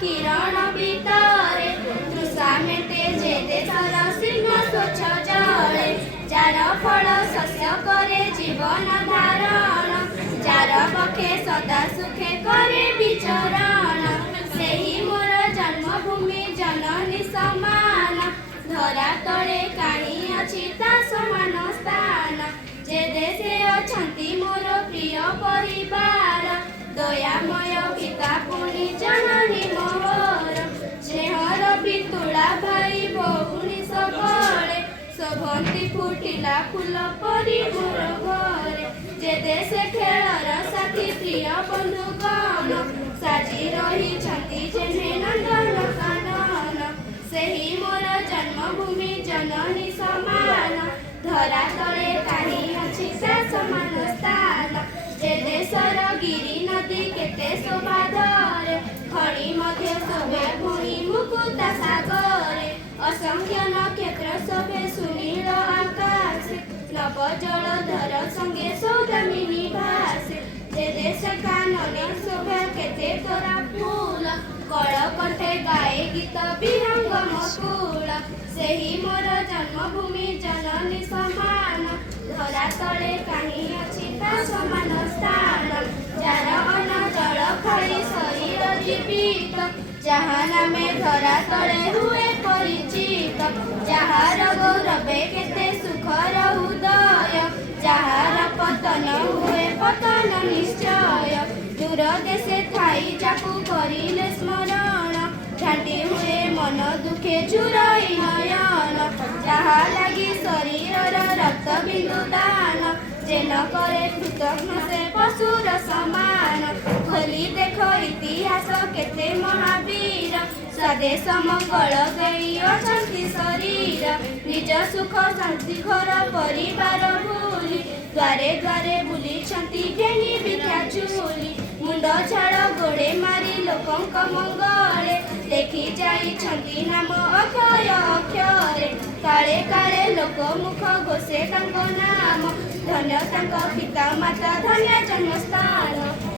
किरण भितरे तृषा मेटे जे देशर सिंह स्वच्छ जले जार फल शस्य करे जीवन धारण जार पक्षे सदा सुखे करे विचरण सेही मोर जन्मभूमि जननी समान धरा तले काणी अछि ता समान स्थान जे देशे अछंती मोर प्रिय परिवार दयामय पिता पुणी जननी मोर स्नेहर पितुला भाई भौणी सबले शोभंती फुटिला फूल परी मोर घरे जे देशे खेलर साथी प्रिय बंधुगण साजी रहिछंती जेने नंदन कानन सेही मोर जन्मभूमि जननी समान धरा तले काणी अछि ता समान स्थान जे देशर गिरी नदी केते शोभा धरे खड़ी मध्य शोभे भूमि मुकुता सागरे असंख्य नक्षत्र शोभे सुनील आकाश नव जलधर संगे सौदामिनी भासे जे देश कानने शोभे केते तोरा फूल कल कंठे गाए गीत विहंगम कुल सेही मोर जन्मभूमि जननी समान धरा तले काहीं अछि ता समान स्थान जार अन्न जल खाई शरीर जीवित जहाँ नामे धरा तले हुए परिचित जहाँ गौरवे केते सुखर उदय जहाँ पतन हुए पतन निश्चय दूर देशे थाई जाकु करिले स्मरण घाटी हुए मन दुखे चुराई नयन जहाँ लगी शरीर रक्त बिंदु दान जेन करे कृतघ्न से पशुर समान खोली देख इतिहास केते महावीर स्वदेश मंगल गई अछंती शरीर निज सुख शांति घर परिवार भूली द्वारे द्वारे बुलीछंती घेनी भिक्षा चूली मुंड झाड़ गोड़े मारी लोकंक मंगले देखी जाइछंती नाम अक्षय अक्षरे काले काले लोक मुख घोषे तांको नाम धन्य तांको पिता माता धन्य जन्मस्थान।